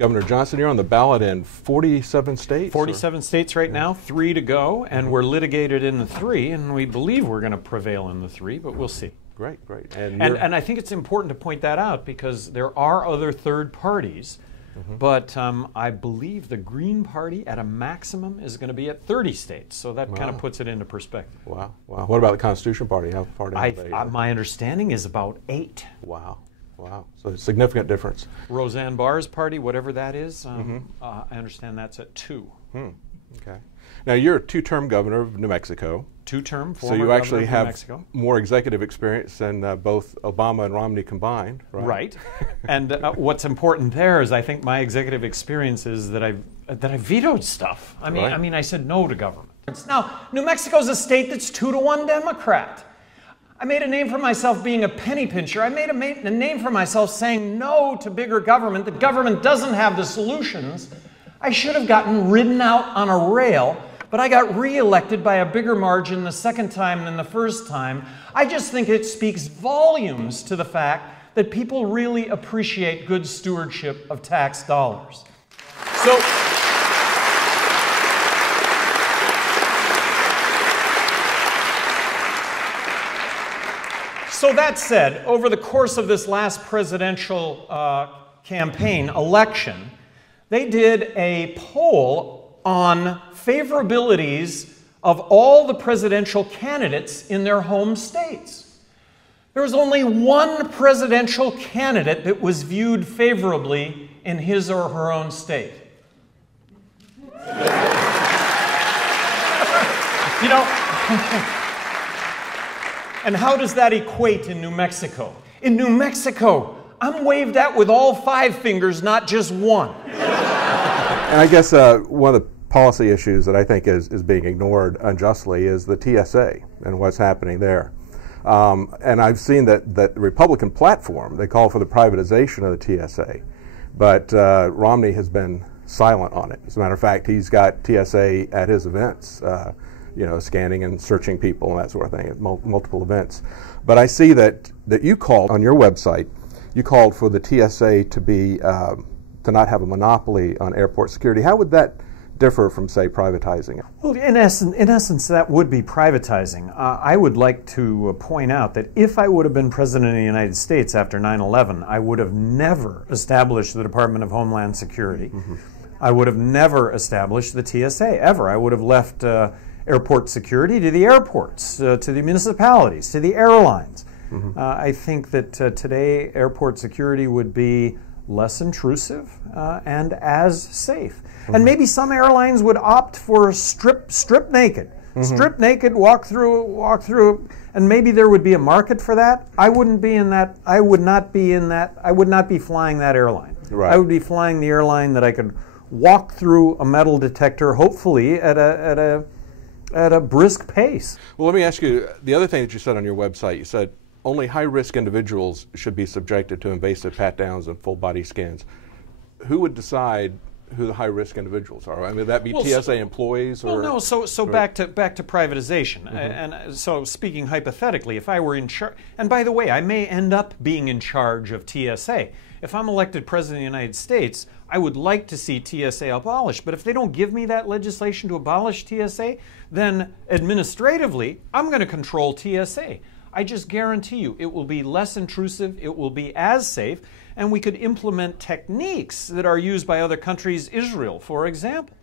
Governor Johnson, you're on the ballot in 47 states? 47 states right now, 3 to go, and we're litigated in the 3, and we believe we're going to prevail in the 3, but we'll see. Great, great. And I think it's important to point that out because there are other third parties, but I believe the Green Party at a maximum is going to be at 30 states, so that kind of puts it into perspective. Wow, wow. What about the Constitution Party? How far down are they? My understanding is about 8. Wow. Wow, so a significant difference. Roseanne Barr's party, whatever that is, I understand that's at 2. Okay. Now you're a 2-term governor of New Mexico. 2-term so you actually have more executive experience than both Obama and Romney combined, right? Right. And what's important there is I think my executive experience is that I vetoed stuff. I mean, I said no to government. Now, New Mexico's a state that's 2-to-1 Democrat. I made a name for myself being a penny pincher. I made a name for myself saying no to bigger government, that government doesn't have the solutions. I should have gotten ridden out on a rail, but I got reelected by a bigger margin the second time than the first time. I just think it speaks volumes to the fact that people really appreciate good stewardship of tax dollars. So that said, over the course of this last presidential campaign election, they did a poll on favorabilities of all the presidential candidates in their home states. There was only one presidential candidate that was viewed favorably in his or her own state. You know, and how does that equate in New Mexico? In New Mexico, I'm waved at with all 5 fingers, not just one. And I guess one of the policy issues that I think is being ignored unjustly is the TSA and what's happening there. And I've seen that the Republican platform, they call for the privatization of the TSA. But Romney has been silent on it. As a matter of fact, he's got TSA at his events. You know, scanning and searching people and that sort of thing at multiple events. But I see that you called on your website, you called for the TSA to be to not have a monopoly on airport security. How would that differ from, say, privatizing it? Well, in essence, that would be privatizing. I would like to point out that if I would have been president of the United States after 9/11, I would have never established the Department of Homeland Security. I would have never established the TSA, ever. I would have left airport security to the airports, to the municipalities, to the airlines. I think that today airport security would be less intrusive and as safe. And maybe some airlines would opt for strip naked. Strip naked, walk through, and maybe there would be a market for that. I wouldn't be in that. I would not be in that. I would not be flying that airline. Right. I would be flying the airline that I could walk through a metal detector, hopefully at a brisk pace. Well, let me ask you, the other thing that you said on your website, you said only high-risk individuals should be subjected to invasive pat-downs and full-body scans. Who would decide who the high-risk individuals are? I mean, would that be TSA employees? Or, well, no. So back to privatization. And so speaking hypothetically, if I were in charge, and by the way, I may end up being in charge of TSA. If I'm elected president of the United States, I would like to see TSA abolished. But if they don't give me that legislation to abolish TSA, then administratively, I'm going to control TSA. I just guarantee you it will be less intrusive, it will be as safe, and we could implement techniques that are used by other countries, Israel, for example.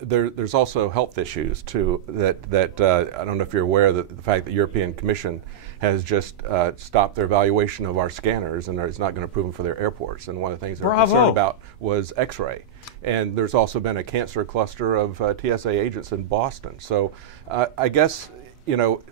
There's also health issues, too, that I don't know if you're aware that the fact that the European Commission has just stopped their evaluation of our scanners and is not going to approve them for their airports. And one of the things they're concerned about was X-ray. And there's also been a cancer cluster of TSA agents in Boston. So I guess, you know,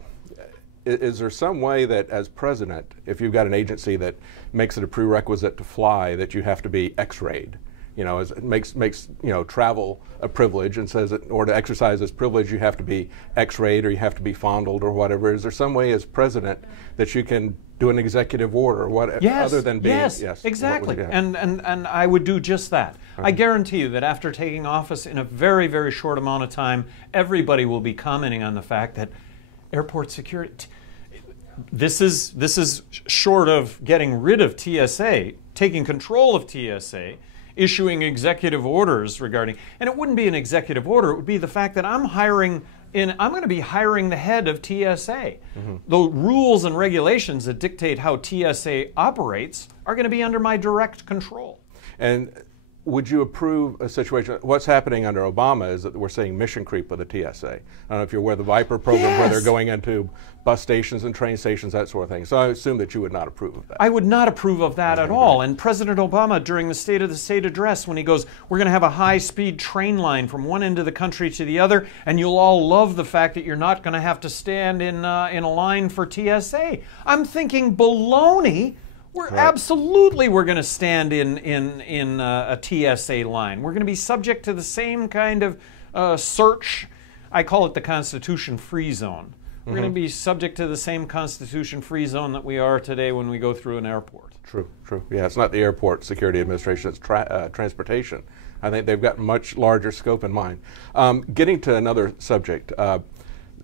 is there some way that as president, if you've got an agency that makes it a prerequisite to fly, that you have to be X-rayed? You know, it makes you know, travel a privilege and says that in order to exercise this privilege, you have to be X-rayed or you have to be fondled or whatever. Is there some way as president that you can do an executive order or what, other than being? Yes, exactly. And I would do just that. I guarantee you that after taking office in a very, very short amount of time, everybody will be commenting on the fact that airport security, this is short of getting rid of TSA, taking control of TSA, issuing executive orders regarding, and it wouldn't be an executive order, it would be the fact that I'm going to be hiring the head of TSA. The rules and regulations that dictate how TSA operates are going to be under my direct control. And would you approve a situation? What's happening under Obama is that we're seeing mission creep with the TSA. I don't know if you're aware of the Viper program, where they're going into bus stations and train stations, that sort of thing. So I assume that you would not approve of that. I would not approve of that at all. And President Obama, during the State of the State address, when he goes, we're going to have a high-speed train line from one end of the country to the other, and you'll all love the fact that you're not going to have to stand in a line for TSA. I'm thinking, baloney. We're going to stand in a TSA line. We're going to be subject to the same kind of search. I call it the Constitution-free zone. We're going to be subject to the same Constitution-free zone that we are today when we go through an airport. True, true. Yeah, it's not the Airport Security Administration, it's transportation. I think they've got much larger scope in mind. Getting to another subject,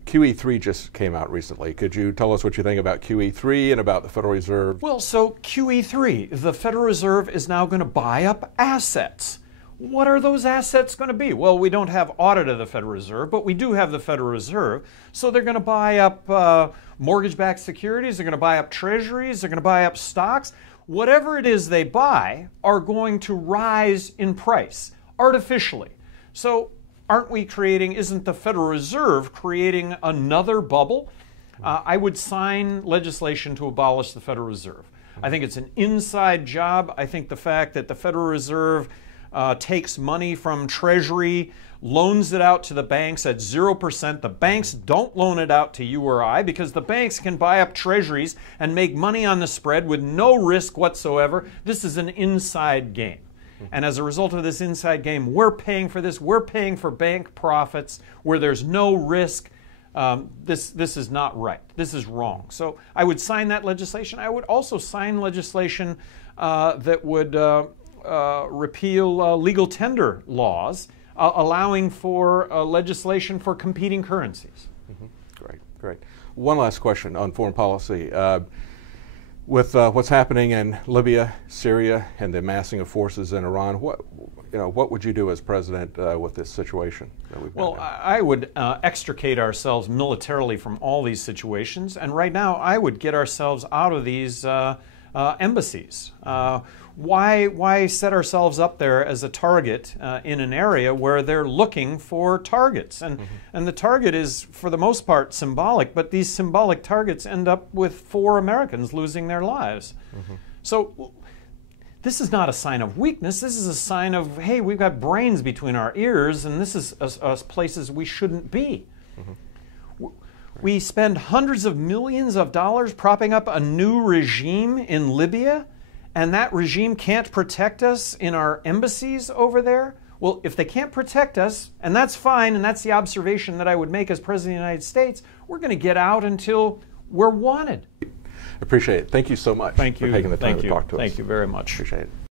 QE3 just came out recently. Could you tell us what you think about QE3 and about the Federal Reserve? Well, so QE3, the Federal Reserve is now going to buy up assets. What are those assets going to be? Well, we don't have audit of the Federal Reserve, but we do have the Federal Reserve. So they're going to buy up mortgage-backed securities, they're going to buy up treasuries, they're going to buy up stocks. Whatever it is they buy are going to rise in price artificially. So isn't the Federal Reserve creating another bubble? I would sign legislation to abolish the Federal Reserve. I think it's an inside job. I think the fact that the Federal Reserve takes money from Treasury, loans it out to the banks at 0%. The banks don't loan it out to you or I because the banks can buy up treasuries and make money on the spread with no risk whatsoever. This is an inside game. And as a result of this inside game, we're paying for this. We're paying for bank profits where there's no risk. This is not right. This is wrong. So I would sign that legislation. I would also sign legislation that would repeal legal tender laws, allowing for legislation for competing currencies. Great, great. One last question on foreign policy. With what's happening in Libya, Syria, and the amassing of forces in Iran, what would you do as president with this situation that we've got? Well, I would extricate ourselves militarily from all these situations, and right now I would get ourselves out of these embassies. Why set ourselves up there as a target in an area where they're looking for targets? And the target is, for the most part, symbolic, but these symbolic targets end up with 4 Americans losing their lives. So this is not a sign of weakness. This is a sign of, hey, we've got brains between our ears, and this is places we shouldn't be. We spend hundreds of millions of dollars propping up a new regime in Libya, and that regime can't protect us in our embassies over there? Well, if they can't protect us, and that's fine, and that's the observation that I would make as President of the United States, we're going to get out until we're wanted. Appreciate it. Thank you so much for taking the time to talk to us. Thank you very much. Appreciate it.